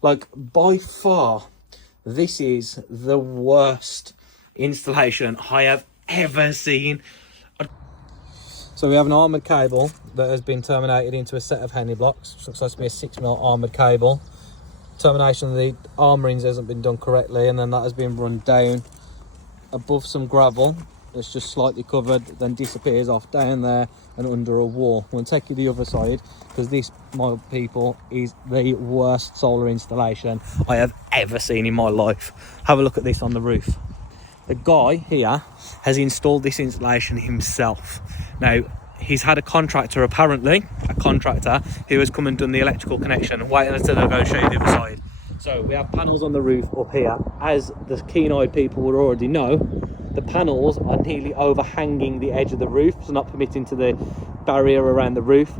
Like, by far, this is the worst installation I have ever seen. So we have an armoured cable that has been terminated into a set of Henny blocks. It's supposed to be a 6mm armoured cable. Termination of the armourings hasn't been done correctly, and then that has been run down above some gravel that's just slightly covered, then disappears off down there and under a wall. I'm going to take you to the other side, because this, my people, is the worst solar installation I have ever seen in my life. Have a look at this on the roof. The guy here has installed this installation himself. Now, he's had a contractor, apparently, a contractor, who has come and done the electrical connection. Wait until I go show you the other side. So we have panels on the roof up here. As the keen-eyed people would already know, the panels are nearly overhanging the edge of the roof, so not permitting to the barrier around the roof.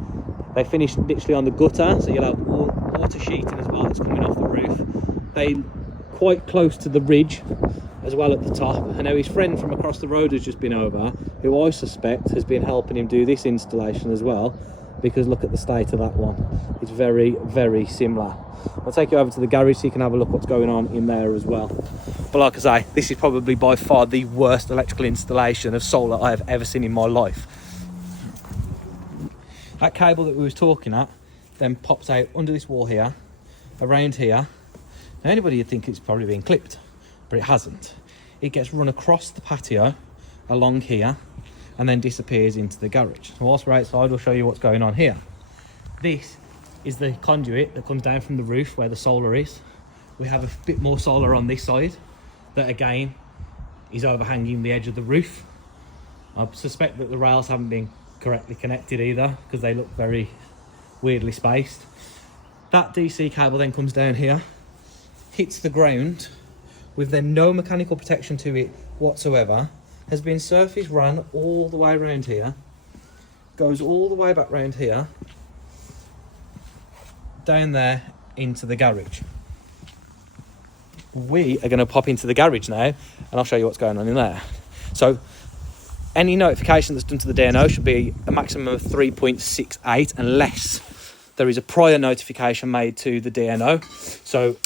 They finish literally on the gutter, so you'll have water sheeting as well that's coming off the roof. They quite close to the ridge as well at the top. I know his friend from across the road has just been over, who I suspect has been helping him do this installation as well, because look at the state of that one. It's very, very similar. I'll take you over to the garage so you can have a look what's going on in there as well. But like I say, this is probably by far the worst electrical installation of solar I have ever seen in my life. That cable that we was talking at then pops out under this wall here, around here. Now anybody would think it's probably been clipped, but it hasn't. It gets run across the patio along here and then disappears into the garage. So whilst we're outside, we'll show you what's going on here. This is the conduit that comes down from the roof where the solar is. We have a bit more solar on this side that again is overhanging the edge of the roof. I suspect that the rails haven't been correctly connected either, because they look very weirdly spaced. That DC cable then comes down here, hits the ground with then no mechanical protection to it whatsoever, has been surface run all the way around here, goes all the way back round here, down there into the garage. We are going to pop into the garage now and I'll show you what's going on in there. So any notification that's done to the DNO should be a maximum of 3.68 unless there is a prior notification made to the DNO. So,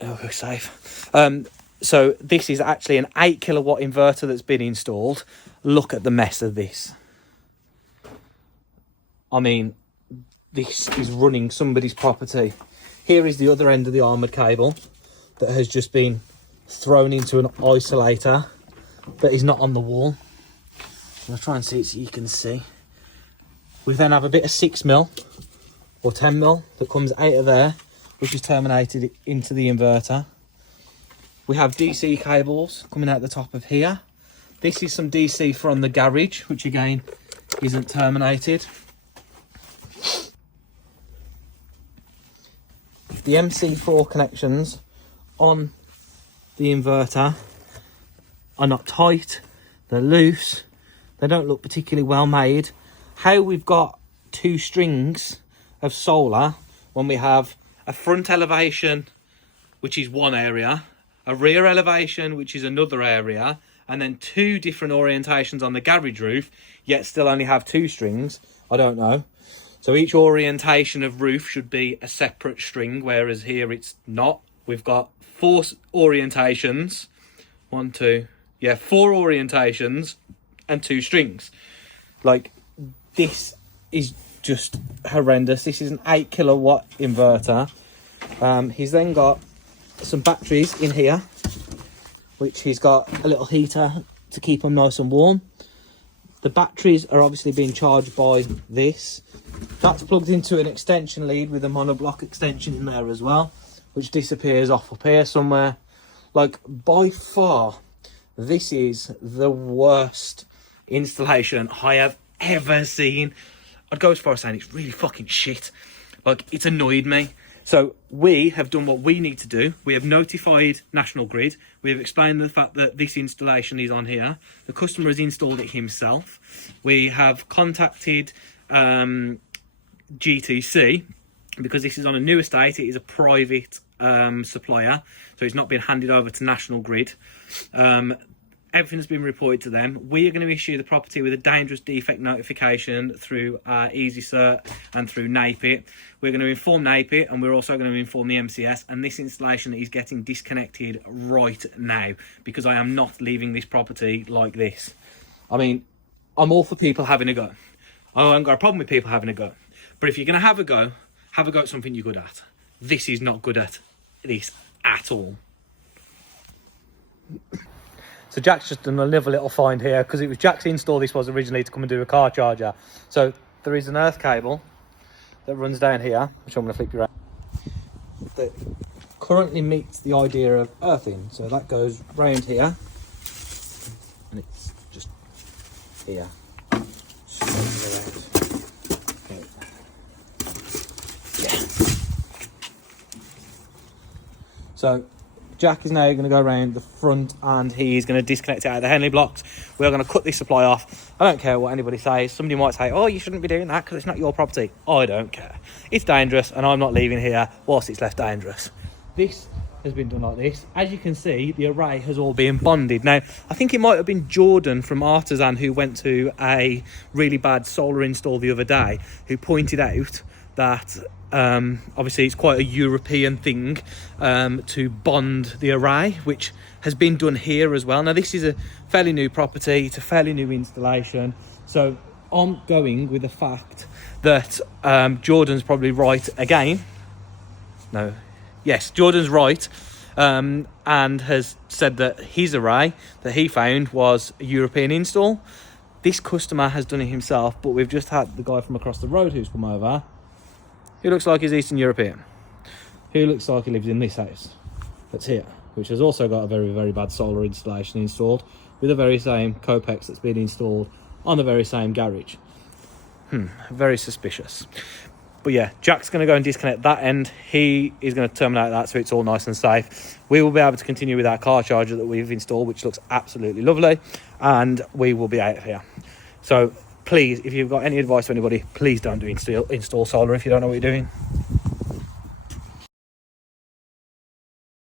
oh, we're safe. So this is actually an 8 kilowatt inverter that's been installed. Look at the mess of this. I mean, this is running somebody's property. Here is the other end of the armoured cable that has just been thrown into an isolator that is not on the wall. I'm going to try and see it so you can see. We then have a bit of 6mm or 10mm that comes out of there, which is terminated into the inverter. We have DC cables coming out the top of here. This is some DC from the garage, which again isn't terminated. The MC4 connections on the inverter are not tight, they're loose, they don't look particularly well made. How we've got two strings of solar when we have a front elevation, which is one area, a rear elevation, which is another area, and then two different orientations on the garage roof, yet still only have two strings, I don't know. So each orientation of roof should be a separate string, whereas here it's not. We've got four orientations, four orientations and two strings. Like, this is just horrendous. This is an 8 kilowatt inverter. He's then got some batteries in here, which he's got a little heater to keep them nice and warm. The batteries are obviously being charged by this. That's plugged into an extension lead with a monoblock extension in there as well, which disappears off up here somewhere. Like, by far, this is the worst installation I have ever seen. I'd go as far as saying it's really fucking shit. Like, it's annoyed me. So we have done what we need to do. We have notified National Grid. We have explained the fact that this installation is on here. The customer has installed it himself. We have contacted GTC, because this is on a new estate. It is a private supplier, so it's not been handed over to National Grid. Everything's been reported to them. We are going to issue the property with a dangerous defect notification through Easy Cert and through NAPIT. We're going to inform NAPIT, and we're also going to inform the MCS, and this installation is getting disconnected right now because I am not leaving this property like this. I mean, I'm all for people having a go. I haven't got a problem with people having a go. But if you're going to have a go at something you're good at. This is not good at this at all. So Jack's just done another little find here, because it was Jack's install this was originally to come and do a car charger. So there is an earth cable that runs down here, which I'm going to flip you around, that currently meets the idea of earthing. So that goes round here, and it's just here. So Jack is now going to go around the front and he's going to disconnect it out of the Henley blocks. We're going to cut this supply off. I don't care what anybody says. Somebody might say, oh, you shouldn't be doing that because it's not your property. I don't care. It's dangerous and I'm not leaving here whilst it's left dangerous. This has been done like this. As you can see, the array has all been bonded. Now, I think it might have been Jordan from Artisan who went to a really bad solar install the other day, who pointed out that obviously it's quite a European thing to bond the array, which has been done here as well. Now this is a fairly new property, it's a fairly new installation, so I'm going with the fact that Jordan's probably right again. No, yes, Jordan's right, and has said that his array that he found was a European install. This customer has done it himself, but we've just had the guy from across the road who's come over. He looks like he's Eastern European. He looks like he lives in this house that's here, which has also got a very, very bad solar installation installed with the very same Copex that's been installed on the very same garage. Very suspicious. But yeah, Jack's going to go and disconnect that end. He is going to terminate that so it's all nice and safe. We will be able to continue with our car charger that we've installed, which looks absolutely lovely, and we will be out of here. So please, if you've got any advice for anybody, please don't install solar if you don't know what you're doing.